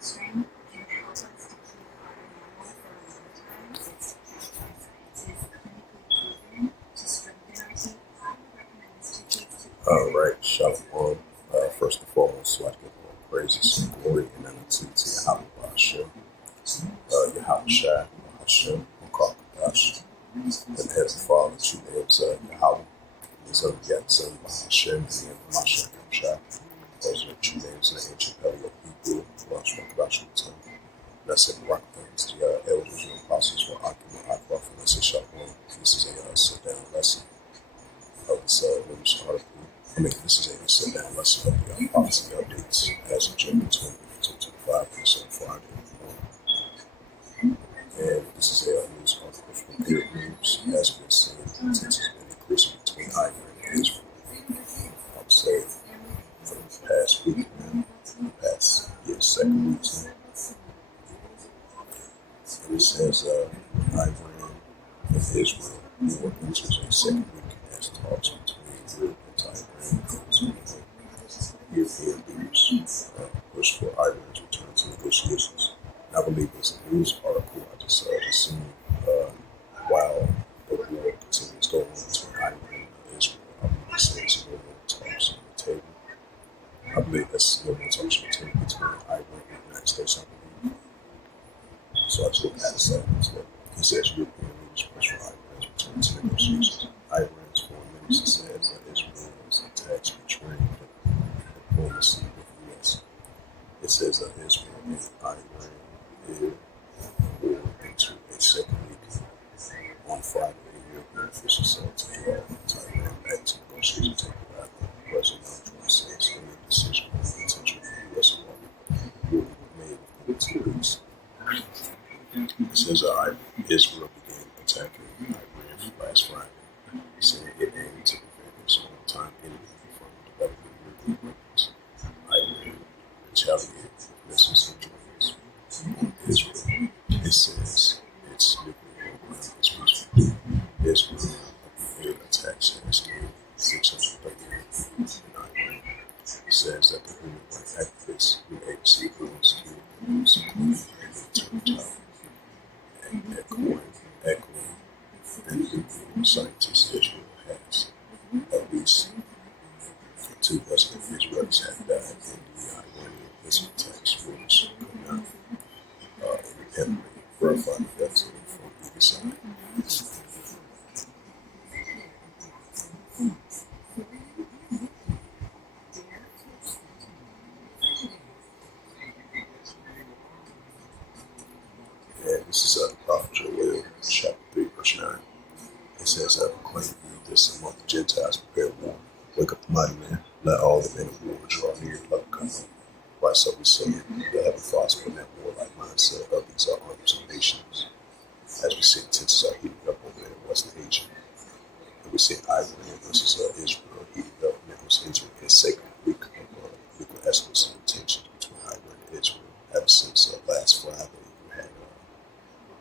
All right, Shalom. First and foremost, I'd like to give all praises and glory and honor to Yahweh Hashem, Yahweh Shai, Hashem, Mokakadash, and the Heavenly Father, true names Yahweh, his other begotten Son, Hashem, and Mashiach Shai. Those are the true names in the ancient Paleo Hebrew, Rosh Mokadash, and tongue. And I said, rock things, the elders and apostles were occupying our prophet, and I said, Shalom. This is a sit-down lesson of this news article. This is a sit-down lesson of the policy updates as of January 20, 2025, and so Friday morning. And this is a news article from Peer News, as we've seen since it's been increasing between Iran and Israel. I would say for the past week, the past second week. And it says Iran and Israel will enter a second week as talks between Europe and Iran goes on. European leaders push for Iran's return to negotiations. And I believe it's a news article I just seen while the war continues going on between Iran and Israel. I believe it says no more talks on the table. I believe that's no more talks on the table between Iran and the United States, I believe. So I just looked at it and said, he says European leaders push for Iran's return to negotiations. Iran's foreign minister says that Israel's attacks betraying diplomacy with the U.S. It says that Israel and Iran will enter a second week on Friday. European officials said to draw Iran back to negotiations taken after President Trump says any decision on the potential for U.S. involvement will be made within 2 weeks. It says Israel began attacking Iran last Friday, saying it aimed to prevent its long-time enemy from developing nuclear weapons. Iran retaliated with missiles and drones on Israel. It says its nuclear program is peaceful. Israel air attacks has killed 638 in Iran. It says that the human rights activists who agency was killed in use including a military tower. Echoing and nuclear scientists, Israel has at least 2 dozen Israelis have died in the Iranian missile attacks. Reports could not independently verify the deaths from either side. And this is the Prophet Joel, chapter 3, verse 9. It says, proclaim ye this among the Gentiles, prepare war. Wake up the mighty man, let all the men of war draw near, let them come up. Right, so we say, the Heavenly Father's putting that warlike mindset of these armies of nations. As we see, tensions are heating up over there in Western Asia. And we see Iran versus Israel heating up, and it was entering a second week of nuclear escalation of tensions between Iran and Israel. Ever since last Friday, we had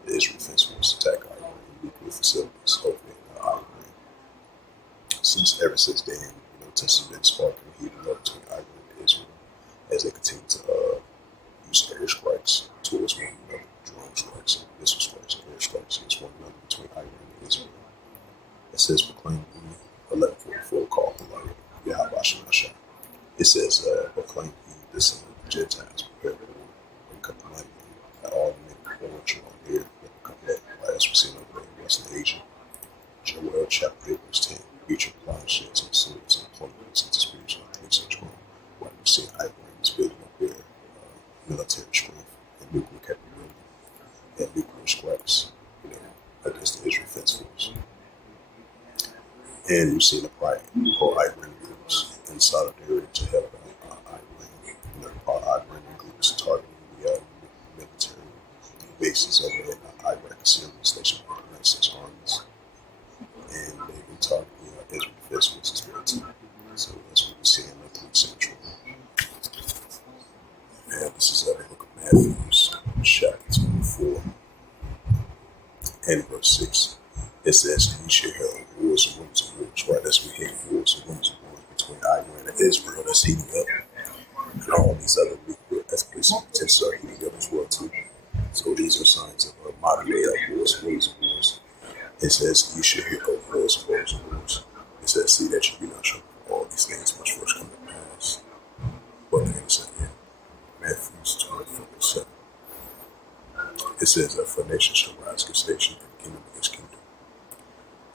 the Israel Defense Force attack Iran nuclear facilities over in Iran. Ever since then, tensions have been sparking, heating up between Iran and Israel as they continue to use airstrikes towards one another, drone strikes, and missile strikes, and airstrikes against one another between Iran and Israel. It says, proclaim ye 1144 call the light, Yahweh Shai. It says, proclaim ye this among the Gentiles, prepare for war, wake up the mighty man, that all the men of war draw near, let them come back. Right, as we see over there in Western Asia. Joel chapter 8, verse 10. Future plot sheds and swords and plunderings into spiritual things and strong. While we see Iran is building up their military strength and nuclear capability and nuclear strikes, against the Israel Defense Force. And you see the pro-Iran groups in solidarity to help Iran. Pro-Iranian groups targeting the military bases over in Iraq and Syria, stationed by the United States armies. And they've been targeting Israel Defense Forces there too. So that's what we see in the Police Central. And this is the book of Matthew, chapter 24, and verse 6. It says, "You shall hear wars and rumors of wars." Right, that's we hear wars and rumors of wars between Iran and Israel. That's heating up, and all these other nuclear escalation tensions are heating these are signs of modern day wars, wars, and wars. It says you should hear of wars, wars, and wars. It says, see that you be not sure all these things must first come to pass. But the innocent end. Matthew 24:7. It says, for nation shall rise against nation, and kingdom against kingdom.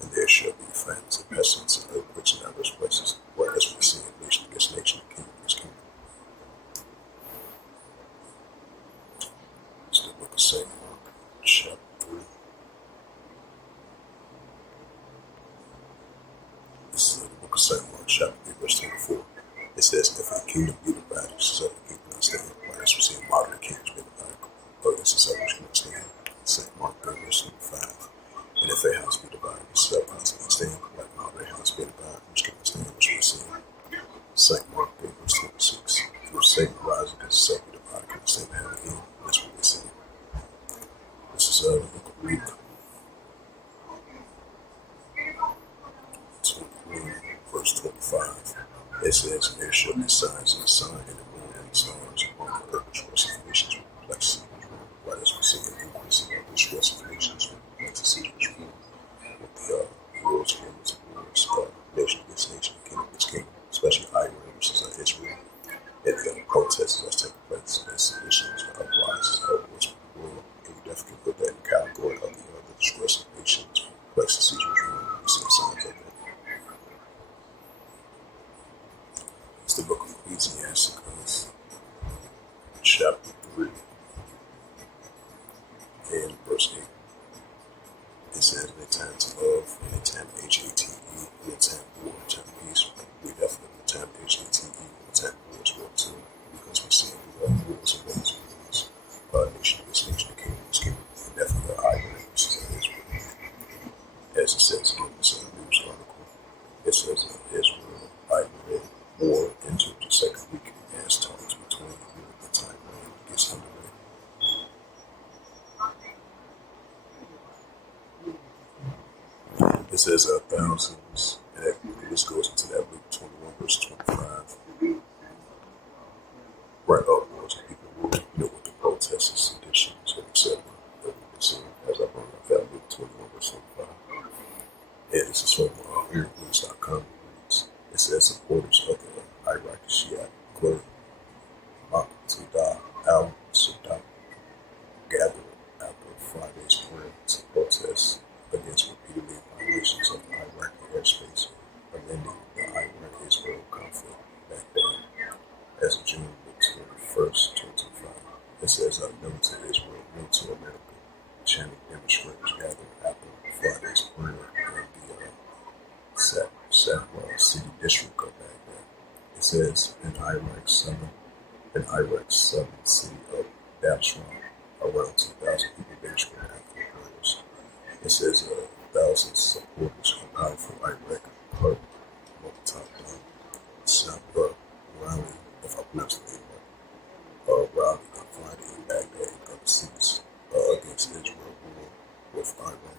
And there shall be famines and pestilence and earthquakes in diverse places, whereas we see nation against nation, and kingdom against kingdom. It's the book of St. Mark, chapter 3. This is the book of St. Mark, chapter 3, verse 24. It says, if a kingdom be divided, so the kingdom not stand, whereas we see modern kingdoms be divided, but this is which cannot stand. St. Mark 3, verse 25. And if a house be divided, so that house cannot stand, like modern house be divided, which cannot stand, which we see. St. Mark 3, verse 26. And if Satan rises against himself be divided, cannot stand the heaven again, that's what we see. This is the book of Luke, 21, verse 25. It says, and there shall be signs in the sun and the moon and the stars upon the earth, distress of nations with perplexity which rule. Right as we see an increasing of distress of nations with perplexity which rule, with the wars, rumors, and wars, nation against nation, kingdom against kingdom, especially Iran versus Israel, and the protests that's taking place, and seditions, and uprisings, and wars with the world. And we definitely put that in the category of the distress of nations, perplexities which rule. We see signs of that. It's the book of Ecclesiastes, chapter 3, and verse 8. It says, in a time to love, in a time to HATE, in a time to war, in a time to peace. We definitely in a time to HATE, in a time to war as well too, because we see wars and wars and wars, nation against nation, kingdom against kingdom, and definitely Iran versus Israel. As it says again in this news article, it says Israel, Iran, war enters the second week as talks between Europe and Taiwan gets underway. It says thousands, and this goes into that Luke 21, verse 25. Right upwards, people will, with the protests, seditions, and etc. that we've been seeing, as I brought up that Luke 21, verse 25. And this is from News.com. It says supporters of the Iraqi Shiite clergy Sitdown gathered after Friday's prayer to protest against repeated violations of Iraqi airspace, amending the Iran-Israel conflict back then as of June 21st, 2025. It says no to Israel, no to America. Chanting demonstrators gathered after Friday's prayer in the Sitdown city district of Baghdad. It says in Iraq's southern city of Basra, around 2,000 people demonstrated after the prayers. It says thousands supporters of powerful Iraq Kurd rally, if I pronounce the name right, rally on Friday in Baghdad and other cities against Israel war with Iran.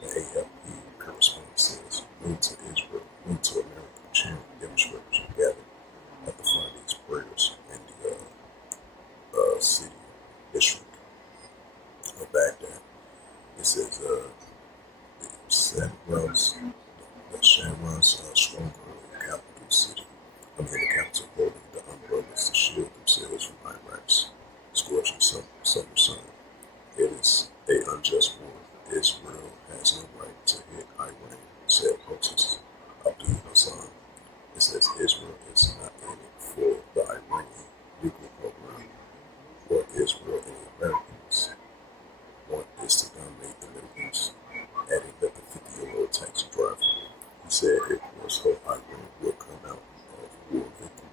The AFP correspondent says, no to Israel, no to America, chanting demonstrators gathered at the Friday's prayers in the city district of Baghdad. It says the Shamrock's stronghold in the capital city. In the capital holding the umbrellas to shield themselves from Iraq's scorching summer sun. It is an unjust war. Israel has no right to hit Iran, said protesters Abdul Hassan. It says Israel is not in it for the Iranian nuclear program, what Israel and the Americans want is to dominate the Middle East, adding that the 50-year-old taxi driver, he said it was hope Iran would come out of war victory,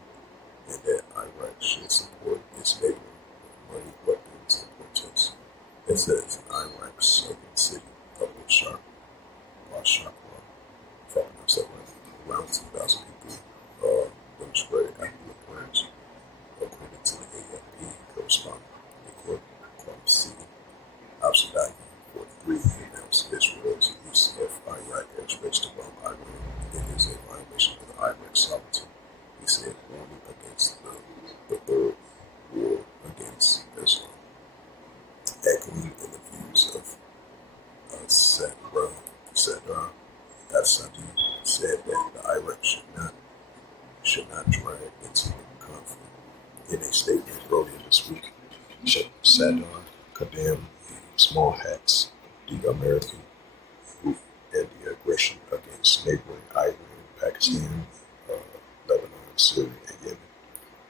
and that Iraq should support its neighbor with money, weapons, and protests. It says in Iraq's southern city of Shaqwa, if I pronounce that right, around 2,000 people demonstrated after the prayers, according to the AFP correspondent. The court city Al-Shaddai 43 announced Israel's use of Iraq airspace to bomb Iran. It is a violation of the Iraq sovereignty. He said, warning against the third Iran into the conflict. In a statement earlier this week, Sitdown condemned the small hats, the American group, and the aggression against neighboring Iran, Pakistan, uh, Lebanon, Syria, and Yemen,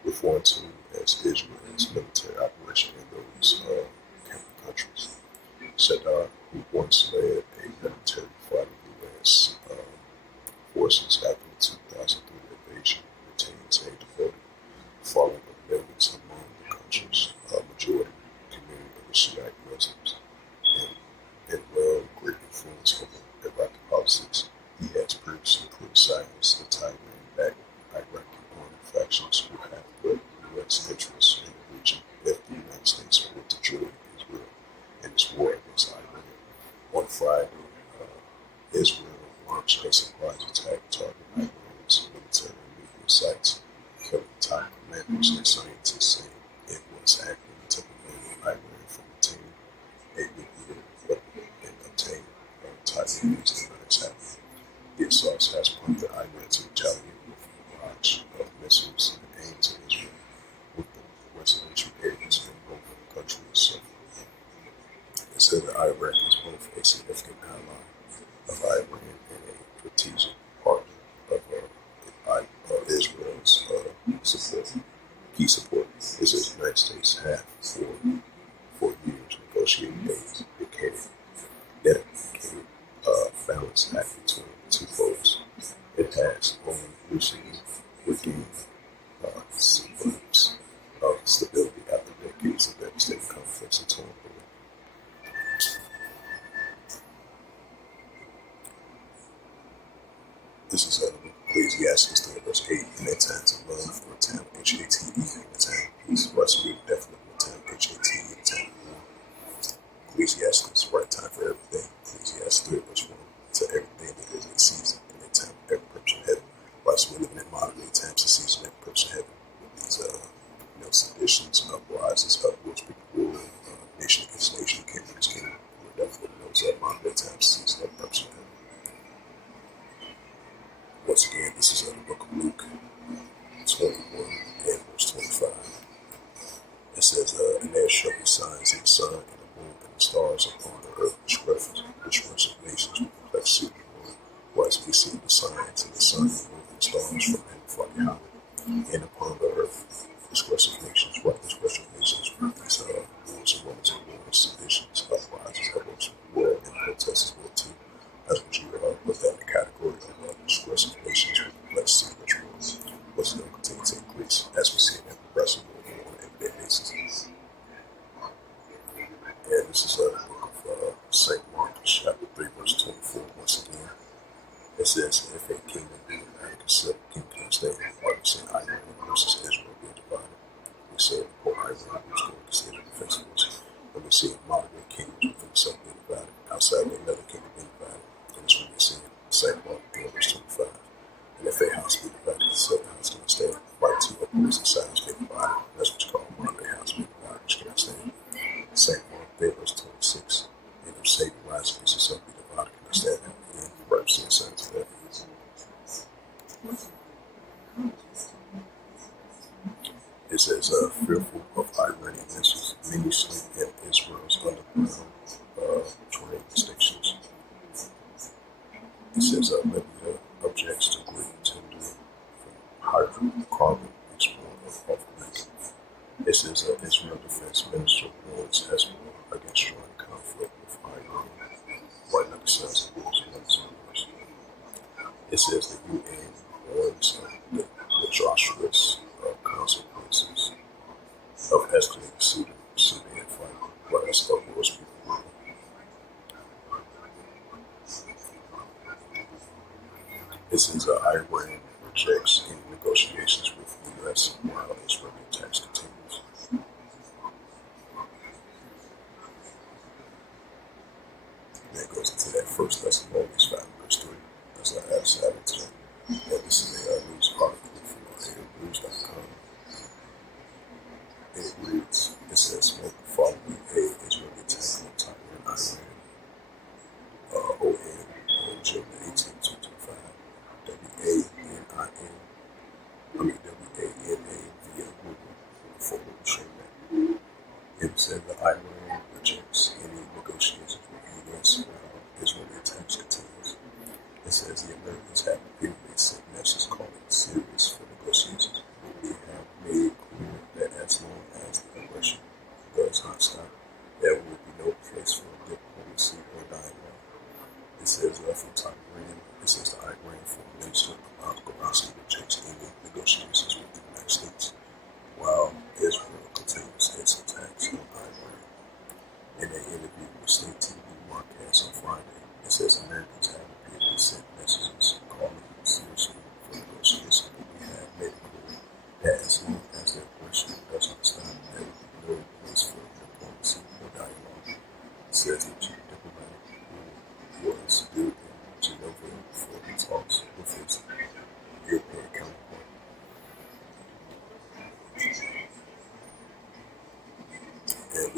referring to as Israel's military operation in those countries. Saddam, who once led a military fighting U.S. Forces after the 2003 invasion, retains a devoted following of millions among the country's majority community of the Shiite Muslims, and well, great influence over Iraqi politics. He has previously criticized the Taliban-backed Iraqi armed factions who have put U.S. interests in the region if the United States would destroy Israel in its war against Iran. On Friday, Israel launched a surprise attack targeting Iran's military and nuclear sites, killing top commanders and scientists, saying it was acting to prevent Iran from obtaining a nuclear weapon and obtaining Taiwanese non-attack. The assault has prompted Iran to retaliate with a barrage of missiles aimed at Israel, with the residential areas in both countries. It said that Iraq is both a significant ally of Iran and a strategic partner of Israel's support. Key support is that the United States have for years negotiated a dedicated balance act between the two poles. It has only recently regained semblance of stability after decades of devastating conflicts and turmoil. This is Ecclesiastes 3 verse 8. In that time to love for a time, H-A-T-E, in the time peace, rest be definitely in the time, H-A-T-E, in the time war. Ecclesiastes, right time for everything. Ecclesiastes 3 verse 1. To everything that is a season and a time for every purpose in heaven. Whilst we're living in modern day times, a season every purpose in heaven. With these seditions, uprisings, upwards, people rule, nation against nation, kingdom against kingdom. We're definitely knows that modern day times, a season every purpose in heaven. Once again, this is the book of Luke 21 and verse 25. It says, and there shall be signs in the sun and the moon and the stars upon the earth, which reference of nations will perplex the world, whilst we see the signs in the sun and the moon and the stars from heaven for the high, and upon the earth, discretion of nations, right discretion of nations, with these wars and rumors and wars, seditions, uprisings, upwards, war, and protests will too. As what you put that in the category of discretion of nations with perplex the rich world, what's going to continue to increase as we see it in progressive world on an everyday basis. And this is a book of St. Mark, chapter 3, verse 24, once again. It says, if a kingdom be divided, consider king can stand. Like we say, Iran versus Israel being divided. We say, poor Iran who's going to consider defensiveness. And we see moderate kingdoms within themselves being divided, outside of another kingdom being divided. And that's what we see in St. Mark 3, verse 25. And if a house be divided, consider the house can stand. Right, two opposing sides get divided. That's what's called moderate house being divided, which cannot stand. St. Mark 3, verse 26. And if Satan rises against himself, be divided, cannot stand. And represent signs of that. It says, fearful of Iranian missiles, many sleep in Israel's underground train stations. It says, Libya objects to Greek tender from hydrocarbon export of off-grid. It says, Israel Defense Minister warns Hezbollah against joining conflict with Iran, right now the signs of wars and wars. It says the UN warns the disastrous consequences of escalating Sudan fight, right as of wars people. It says Iran rejects any negotiations with the U.S. while Israeli attacks continues. And that goes into that first Thessalonians 5, verse 3. That's our added today. And this is a news article from news.com. It reads, it says, following a Israeli attack on Taiwan, Iran, ON July 18, 2025, WANIN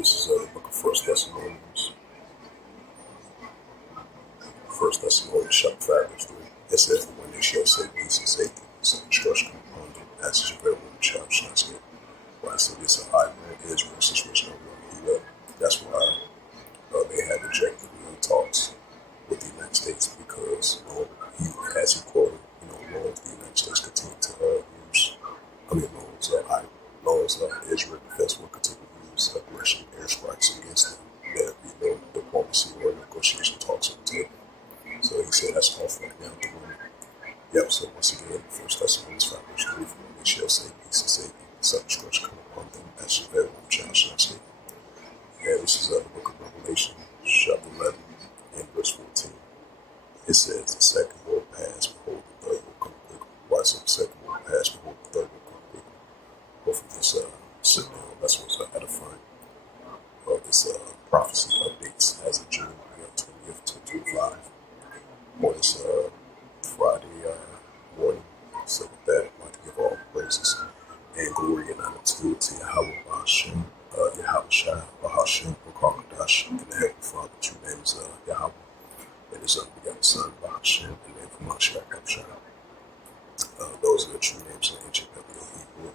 this is the book of First Thessalonians. First Thessalonians chapter 5, verse 3. It says, "When they shall say peace and safety, some destruction upon them, as is available in the child shall escape." Right, so this is a high brand Israel situation over in the That's why they had rejected talks with the United States because, as he quoted, long as the United States continue to long as Israel defense will continue to use aggression airstrikes against them, there be no diplomacy or negotiation talks on the table. So he said that's off right now at the moment. Yep, so once again, First Thessalonians 5, verse 3, "For when they shall say peace and safety, such destruction come upon them, as shall every one child shall escape." And this is the book of Revelation, chapter 11, and verse 14. It says, "The second will pass, behold, the third will come quickly." Why so the second will pass, behold, the third will come quickly? Hopefully this Sitdown, that's what's at the front of this prophecy updates as of June 20th, 2025. On this Friday morning. So with that, I'd like to give all praises and glory and honor to Yahweh Bahashem, Yahweh Shai, Bahashem, Barakadash, and the Heavenly Father. True name is Yahweh, and His unbegotten Son, Bahashem, and the name from Mashiach Habshai. Those are the true names in ancient Hebrew